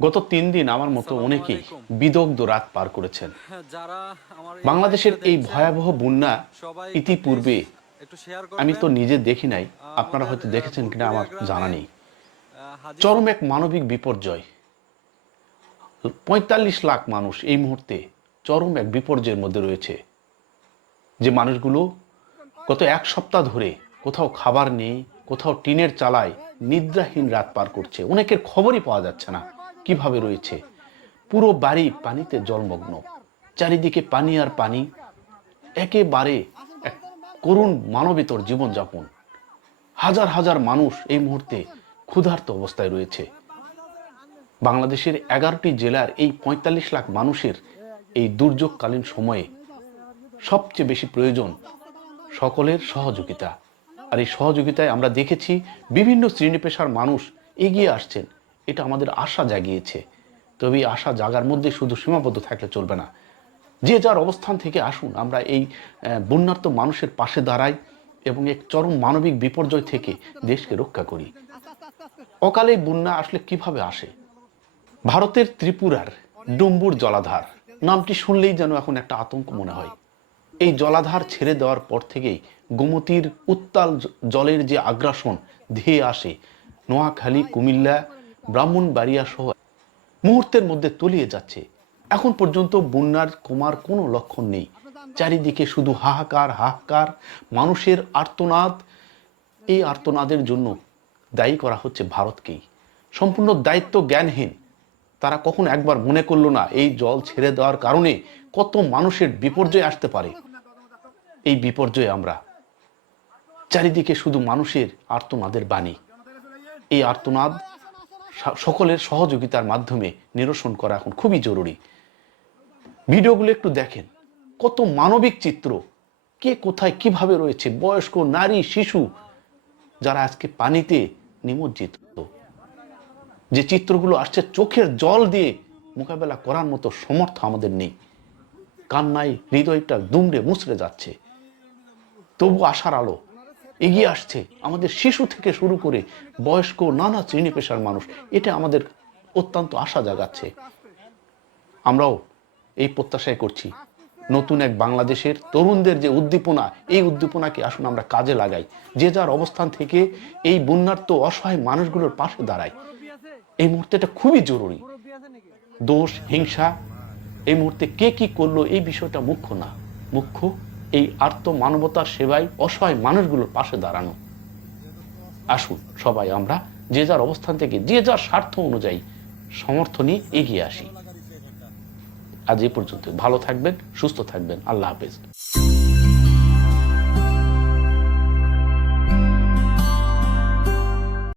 গত ৩ দিন আমার মতো আসসালামু অনেকেই আলাইকুম। বিদগ্ধ রাত পার করেছেন। যারা আমার এই বাংলাদেশের লাইভটা এই দেখছেন ভয়াবহ বন্যা সবাই একটু প্লিজ ইতিপূর্বে একটু শেয়ার আমি করবেন। তো নিজে দেখি নাই। আপনারা আমাদের হয়তো দেখেছেন কিনা বুলবুলিয়া আমার জানা গ্রামের নেই। হাজী চরম এক মানবিক বিপর্যয়। ৪৫ লাখ মানুষ এই মুহূর্তে চরম এক বিপর্যয়ের মধ্যে রয়েছে। যে মানুষগুলো গত ১ সপ্তাহ ধরে কোথাও খাবার নেই, কোথাও টিনের চালায় নিদ্রাহীন রাত পার করছে। অনেকের খবরই পাওয়া যাচ্ছে না কিভাবে রয়েছে। পুরো বাড়ি পানিতে জলমগ্ন। চারিদিকে পানি আর পানি। একেবারে এক করুণ মানবেতর জীবনযাপন। হাজার হাজার মানুষ এই মুহূর্তে ক্ষুধার্ত অবস্থায় রয়েছে। বাংলাদেশের ১১টি জেলার এই ৪৫ লাখ মানুষের এই দুর্যোগকালীন সময়ে সবচেয়ে বেশি প্রয়োজন সকলের সহযোগিতা। আর এই সহযোগিতায় আমরা দেখেছি বিভিন্ন শ্রেণী পেশার মানুষ এগিয়ে আসছেন। এটা আমাদের আশা জাগিয়েছে। তবে এই আশা জাগার মধ্যে শুধু সীমাবদ্ধ থাকলে চলবে না। যে যার অবস্থান থেকে আসুন আমরা এই বন্যার্ত মানুষের পাশে দাঁড়াই এবং এক চরম মানবিক বিপর্যয় থেকে দেশকে রক্ষা করি। অকালে বন্যা আসলে কিভাবে আসে? ভারতের ত্রিপুরার ডুম্বুর জলাধার নামটি শুনলেই যেন এখন একটা আতঙ্ক মনে হয়। এই জলাধার ছেড়ে দেওয়ার পর থেকেই গোমতীর উত্তাল জলের যে আগ্রাসন ধেয়ে আসে নোয়াখালী, কুমিল্লা, ব্রাহ্মণবাড়িয়া সহ মুহূর্তের মধ্যে তলিয়ে যাচ্ছে। এখন পর্যন্ত বন্যার কমার কোনো লক্ষণ নেই। চারিদিকে শুধু হাহাকার হাহাকার, মানুষের আর্তনাদ। এই আর্তনাদের জন্য দায়ী করা হচ্ছে ভারতকেই। সম্পূর্ণ দায়িত্ব জ্ঞানহীন। তারা কখনো একবার মনে করলো না এই জল ছেড়ে দেওয়ার কারণে কত মানুষের বিপর্যয় আসতে পারে। এই বিপর্যয়ে আমরা চারিদিকে শুধু মানুষের আর্তনাদের বাণী। এই আর্তনাদ সকলের সহযোগিতার মাধ্যমে নিরসন করা এখন খুবই জরুরি। ভিডিওগুলো একটু দেখেন, কত মানবিক চিত্র। কে কোথায় কিভাবে রয়েছে, বয়স্ক, নারী, শিশু যারা আজকে পানিতে নিমজ্জিত। যে চিত্রগুলো আসছে চোখের জল দিয়ে মোকাবেলা করার মতো সমর্থ আমাদের নেই। কান্নায় হৃদয়টা দুমড়ে মুচড়ে যাচ্ছে। তবু আশার আলো এগিয়ে আসছে আমাদের শিশু থেকে শুরু করে বয়স্ক নানা শ্রেণী পেশার মানুষ। এটা আমাদের অত্যন্ত আশা জাগাচ্ছে। আমরাও এই প্রত্যাশাই করছি নতুন এক বাংলাদেশের তরুণদের যে উদ্দীপনা, এই উদ্দীপনাকে আসুন আমরা কাজে লাগাই। যে যার অবস্থান থেকে এই বন্যার্ত অসহায় মানুষগুলোর পাশে দাঁড়াই। এই মুহূর্তে এটা খুবই জরুরি। দোষ, হিংসা এই মুহূর্তে কে কি করলো এই বিষয়টা মুখ্য না। মুখ্য এই আর্ত মানবতার সেবায় অসহায় মানুষগুলোর পাশে দাঁড়ানো। আসুন সবাই আমরা যে যার অবস্থান থেকে যে যার স্বার্থ অনুযায়ী সমর্থ নিয়ে এগিয়ে আসি। আজ এই পর্যন্ত। ভালো থাকবেন, সুস্থ থাকবেন। আল্লাহ হাফেজ।